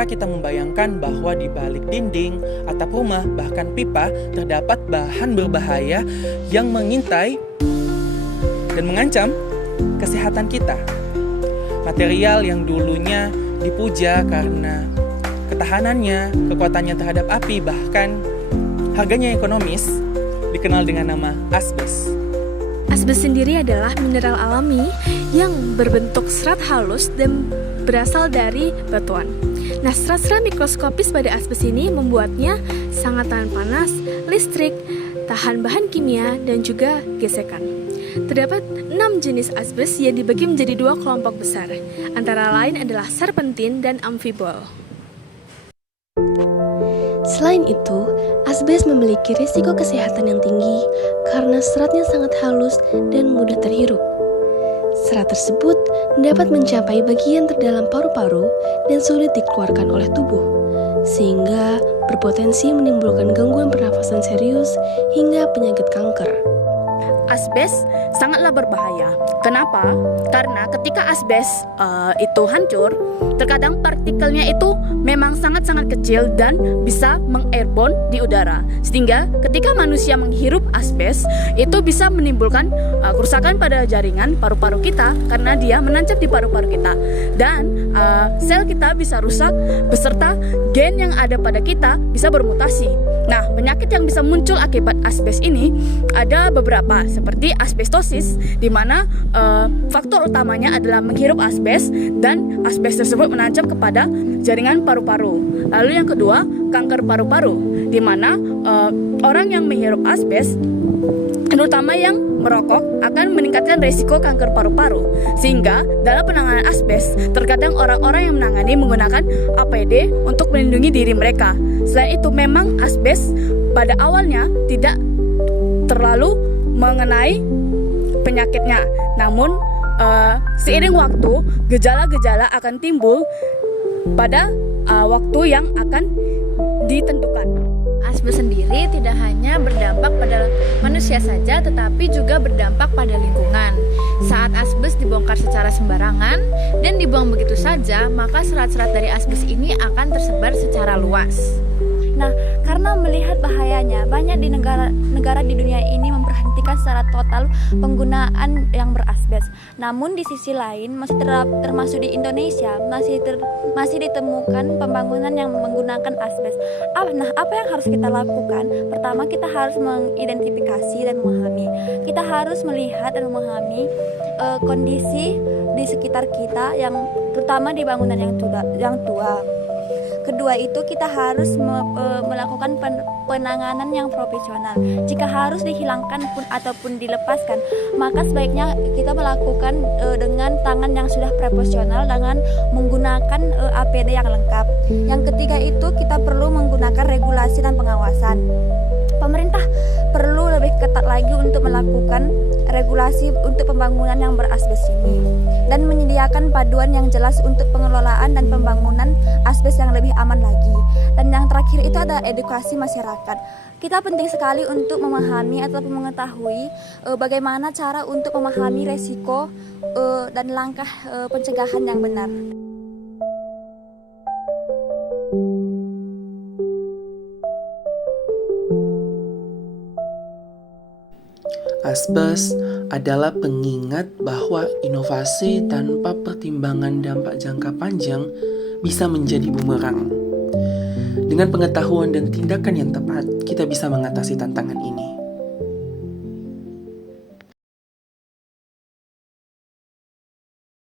Pernahkah kita membayangkan bahwa di balik dinding, atap rumah, bahkan pipa terdapat bahan berbahaya yang mengintai dan mengancam kesehatan kita? Material yang dulunya dipuja karena ketahanannya, kekuatannya terhadap api, bahkan harganya ekonomis, dikenal dengan nama asbes. Asbes sendiri adalah mineral alami yang berbentuk serat halus dan berasal dari batuan. Nah, serat-serat mikroskopis pada asbes ini membuatnya sangat tahan panas, listrik, tahan bahan kimia, dan juga gesekan. Terdapat 6 jenis asbes yang dibagi menjadi 2 kelompok besar, antara lain adalah serpentin dan amfibol. Selain itu, asbes memiliki risiko kesehatan yang tinggi karena seratnya sangat halus dan mudah terhirup. Serat tersebut dapat mencapai bagian terdalam paru-paru dan sulit dikeluarkan oleh tubuh, sehingga berpotensi menimbulkan gangguan pernafasan serius hingga penyakit kanker. Asbes sangatlah berbahaya. Kenapa? Karena ketika asbes itu hancur, terkadang partikelnya itu memang sangat-sangat kecil dan bisa mengairborne di udara. Sehingga ketika manusia menghirup asbes, itu bisa menimbulkan kerusakan pada jaringan paru-paru kita karena dia menancap di paru-paru kita. Dan sel kita bisa rusak beserta gen yang ada pada kita bisa bermutasi. Nah, penyakit yang bisa muncul akibat asbes ini ada beberapa, seperti asbestosis, di mana faktor utamanya adalah menghirup asbes dan asbes tersebut menancap kepada jaringan paru-paru. Lalu yang kedua, kanker paru-paru, di mana orang yang menghirup asbes, terutama yang merokok, akan meningkatkan risiko kanker paru-paru. Sehingga dalam penanganan asbes, terkadang orang-orang yang menangani menggunakan APD untuk melindungi diri mereka. Selain itu, memang asbes pada awalnya tidak terlalu mengenai penyakitnya. Namun seiring waktu, gejala-gejala akan timbul pada waktu yang akan ditentukan. Asbes sendiri tidak hanya berdampak pada manusia saja, tetapi juga berdampak pada lingkungan. Saat asbes dibongkar secara sembarangan dan dibuang begitu saja, maka serat-serat dari asbes ini akan tersebar secara luas. Nah, karena melihat bahayanya, banyak di negara di dunia ini memberhentikan secara total penggunaan yang berasbes. Namun di sisi lain, termasuk di Indonesia, masih ditemukan pembangunan yang menggunakan asbes. Nah, apa yang harus kita lakukan? Pertama, kita harus mengidentifikasi dan memahami. Kita harus melihat dan memahami kondisi di sekitar kita, yang terutama di bangunan yang tua. Kedua itu, kita harus melakukan penanganan yang profesional. Jika harus dihilangkan ataupun dilepaskan, maka sebaiknya kita melakukan dengan tangan yang sudah profesional dengan menggunakan APD yang lengkap. Yang ketiga itu, kita perlu menggunakan regulasi dan pengawasan. Pemerintah perlu lebih ketat lagi untuk melakukan regulasi untuk pembangunan yang berasbes ini dan menyediakan paduan yang jelas untuk pengelolaan dan pembangunan asbes yang lebih aman lagi. Dan yang terakhir itu ada edukasi masyarakat. Kita penting sekali untuk memahami atau mengetahui bagaimana cara untuk memahami resiko dan langkah pencegahan yang benar. Asbes adalah pengingat bahwa inovasi tanpa pertimbangan dampak jangka panjang bisa menjadi bumerang. Dengan pengetahuan dan tindakan yang tepat, kita bisa mengatasi tantangan ini.